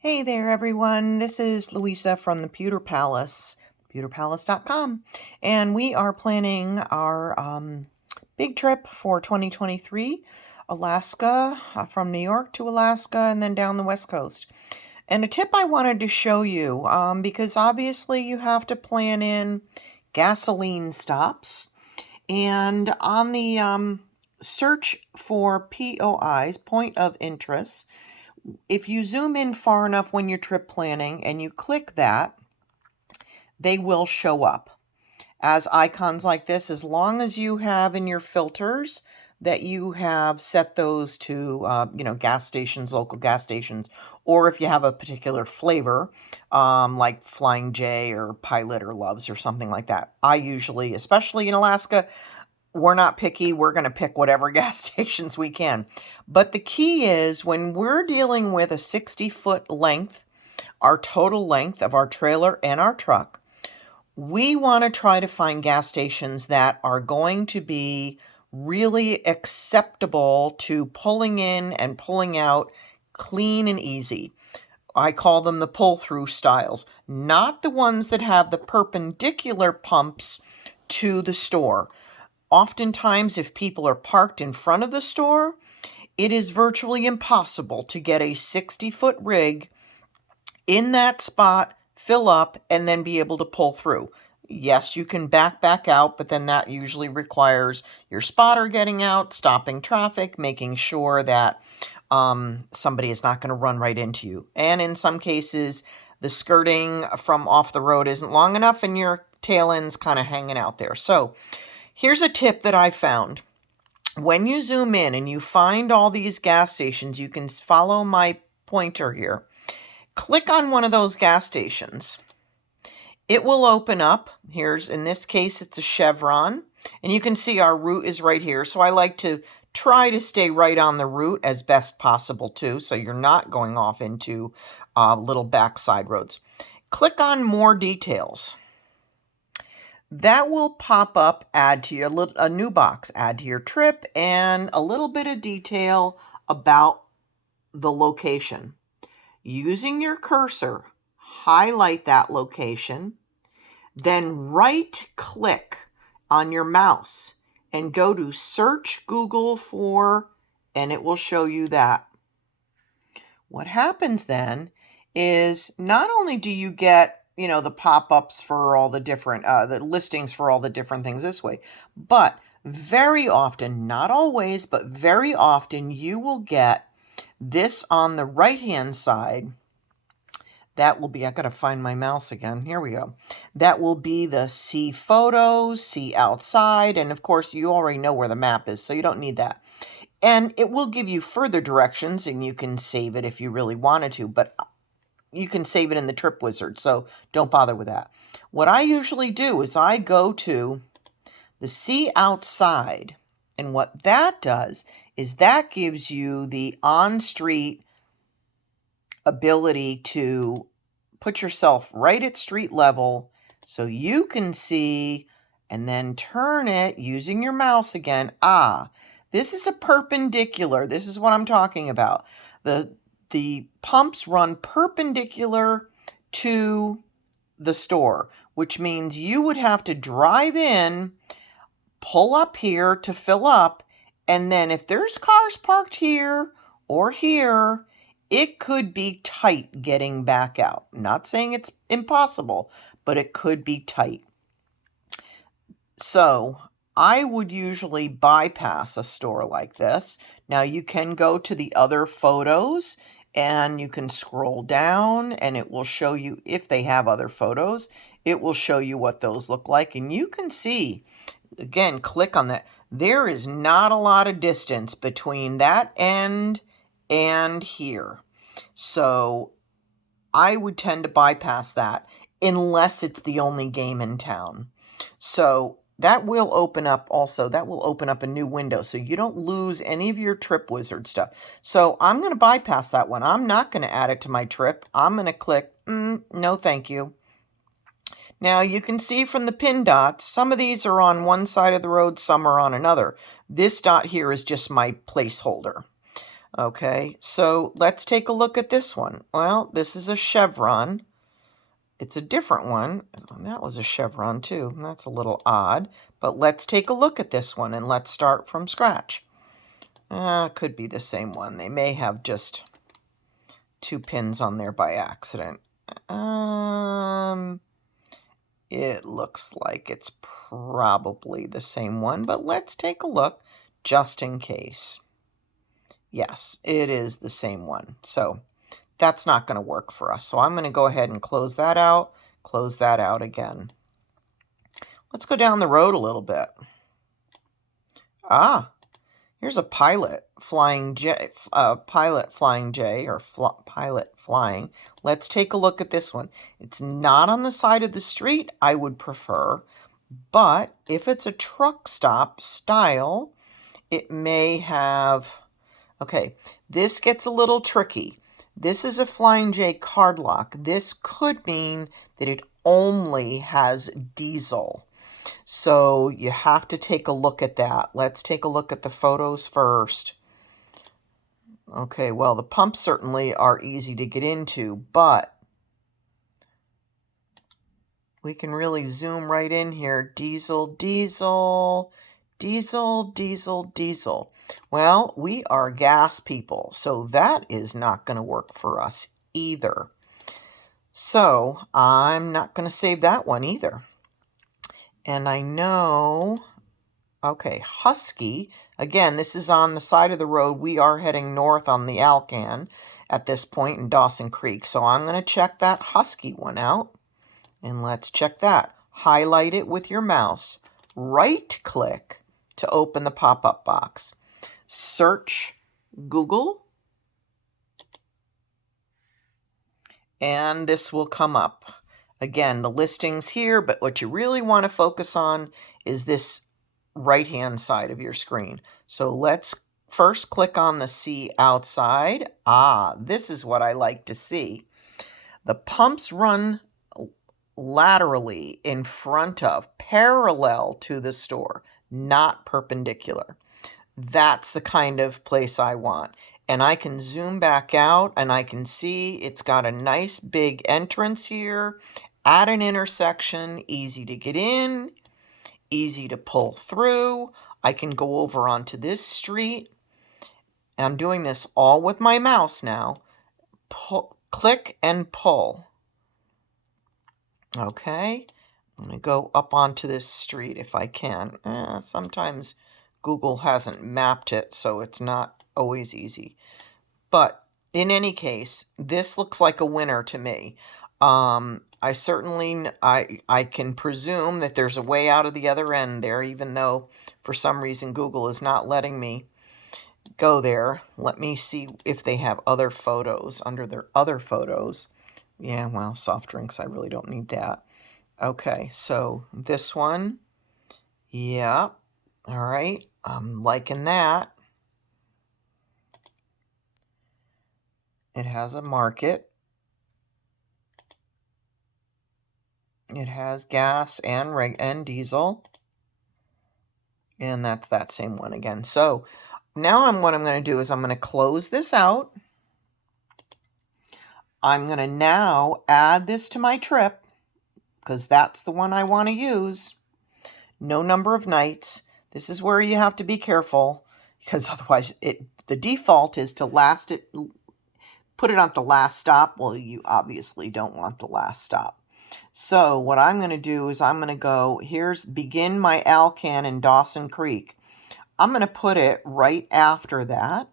Hey there, everyone. This is Louisa from the Pewter Palace, pewterpalace.com, and we are planning our big trip for 2023, Alaska, from New York to Alaska, and then down the West Coast. And a tip I wanted to show you, because obviously you have to plan in gasoline stops, and on the search for POIs, point of interest, if you zoom in far enough when you're trip planning and you click that, they will show up as icons like this, as long as you have in your filters that you have set those to, gas stations, local gas stations, or if you have a particular flavor, like Flying J or Pilot or Loves or something like that. I usually, especially in Alaska, we're not picky. We're going to pick whatever gas stations we can. But the key is when we're dealing with a 60-foot length, our total length of our trailer and our truck, we want to try to find gas stations that are going to be really acceptable to pulling in and pulling out clean and easy. I call them the pull-through styles, not the ones that have the perpendicular pumps to the store. Oftentimes, if people are parked in front of the store, it is virtually impossible to get a 60-foot rig in that spot, fill up, and then be able to pull through. Yes, you can back out, but then that usually requires your spotter getting out, stopping traffic, making sure that somebody is not going to run right into you. And in some cases, the skirting from off the road isn't long enough and your tail end's kind of hanging out there. So here's a tip that I found. When you zoom in and you find all these gas stations, you can follow my pointer here. Click on one of those gas stations. It will open up. In this case, it's a Chevron. And you can see our route is right here. So I like to try to stay right on the route as best possible too, so you're not going off into little backside roads. Click on more details. That will pop up, add to a new box, add to your trip, and a little bit of detail about the location. Using your cursor, highlight that location, then right-click on your mouse and go to Search Google for, and it will show you that. What happens then is not only do you get the pop-ups for all the different, the listings for all the different things this way, but very often, not always, but very often you will get this on the right-hand side. That will be, I gotta find my mouse again. Here we go. That will be the see photos, see outside, and of course you already know where the map is, so you don't need that. And it will give you further directions, and you can save it if you really wanted to, but you can save it in the TripWizard, so don't bother with that. What I usually do is I go to the see outside, and what that does is that gives you the on-street ability to put yourself right at street level so you can see and then turn it using your mouse again. This is a perpendicular. This is what I'm talking about. The pumps run perpendicular to the store, which means you would have to drive in, pull up here to fill up, and then if there's cars parked here or here, it could be tight getting back out. I'm not saying it's impossible, but it could be tight. So I would usually bypass a store like this. Now you can go to the other photos and you can scroll down and it will show you, if they have other photos, it will show you what those look like. And you can see, again, click on that. There is not a lot of distance between that end and here. So I would tend to bypass that unless it's the only game in town. So that will open up also, that will open up a new window so you don't lose any of your TripWizard stuff. So I'm going to bypass that one. I'm not going to add it to my trip. I'm going to click, no thank you. Now you can see from the pin dots, some of these are on one side of the road, some are on another. This dot here is just my placeholder. Okay, so let's take a look at this one. Well, this is a Chevron. It's a different one. That was a Chevron too. That's a little odd, but let's take a look at this one and let's start from scratch. Could be the same one. They may have just 2 pins on there by accident. It looks like it's probably the same one, but let's take a look just in case. Yes, it is the same one. So that's not going to work for us. So I'm going to go ahead and close that out again. Let's go down the road a little bit. Here's a pilot flying J, pilot flying. Let's take a look at this one. It's not on the side of the street, I would prefer, but if it's a truck stop style, it may have, okay, this gets a little tricky. This is a Flying J card lock. This could mean that it only has diesel. So you have to take a look at that. Let's take a look at the photos first. Okay, well, the pumps certainly are easy to get into, but we can really zoom right in here. Diesel, diesel, diesel, diesel, diesel. Well, we are gas people, so that is not going to work for us either. So I'm not going to save that one either. And I know, okay, Husky, again, this is on the side of the road. We are heading north on the Alcan at this point in Dawson Creek. So I'm going to check that Husky one out. And let's check that. Highlight it with your mouse. Right-click to open the pop-up box. Search Google. And this will come up. Again, the listing's here, but what you really want to focus on is this right-hand side of your screen. So let's first click on the See Outside. This is what I like to see. The pumps run laterally in front of, parallel to the store, not perpendicular. That's the kind of place I want. And I can zoom back out and I can see it's got a nice big entrance here at an intersection, easy to get in, easy to pull through. I can go over onto this street. I'm doing this all with my mouse now. Click and pull. Okay, I'm going to go up onto this street if I can. Sometimes Google hasn't mapped it, so it's not always easy. But in any case, this looks like a winner to me. I certainly, I can presume that there's a way out of the other end there, even though for some reason Google is not letting me go there. Let me see if they have other photos under their other photos. Yeah, well, soft drinks, I really don't need that. Okay, so this one, yeah, all right, I'm liking that. It has a market. It has gas and diesel. And that's that same one again. So now what I'm going to do is I'm going to close this out. I'm going to now add this to my trip because that's the one I want to use. No number of nights. This is where you have to be careful because otherwise the default is to put it on the last stop. Well, you obviously don't want the last stop. So what I'm going to do is I'm going to go, begin my Alcan in Dawson Creek. I'm going to put it right after that.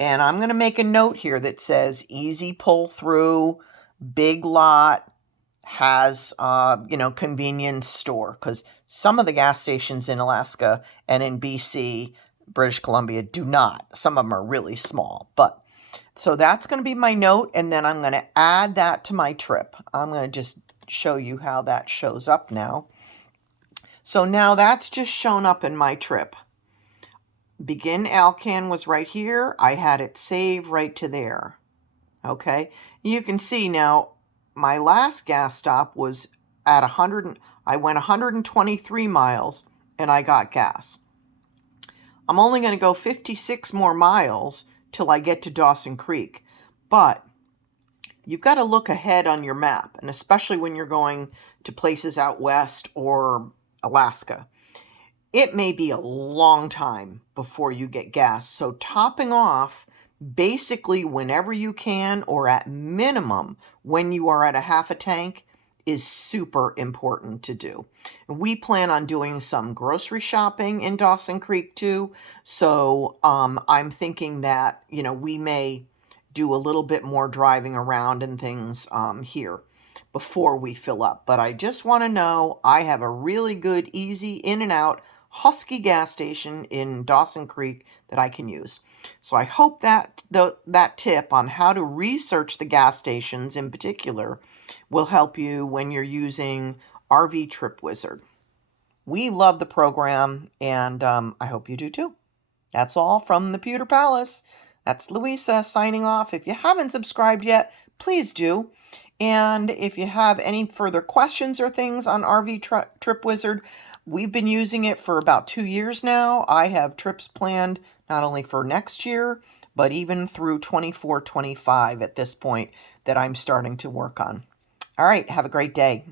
And I'm going to make a note here that says easy pull through, big lot, has, convenience store. Because some of the gas stations in Alaska and in BC, British Columbia, do not. Some of them are really small. So that's going to be my note. And then I'm going to add that to my trip. I'm going to just show you how that shows up now. So now that's just shown up in my trip. Begin Alcan was right here. I had it saved right to there. Okay. You can see now my last gas stop was at I went 123 miles and I got gas. I'm only going to go 56 more miles till I get to Dawson Creek. But you've got to look ahead on your map, and especially when you're going to places out west or Alaska. It may be a long time before you get gas. So topping off basically whenever you can, or at minimum when you are at a half a tank, is super important to do. We plan on doing some grocery shopping in Dawson Creek too. So I'm thinking that, we may do a little bit more driving around and things here before we fill up. But I just want to know I have a really good, easy in and out Husky gas station in Dawson Creek that I can use. So I hope that that tip on how to research the gas stations in particular will help you when you're using RVTripWizard. We love the program, and I hope you do too. That's all from the Pewter Palace. That's Louisa signing off. If you haven't subscribed yet, please do. And if you have any further questions or things on RVTripWizard, we've been using it for about 2 years now. I have trips planned not only for next year, but even through 24-25 at this point that I'm starting to work on. All right, have a great day.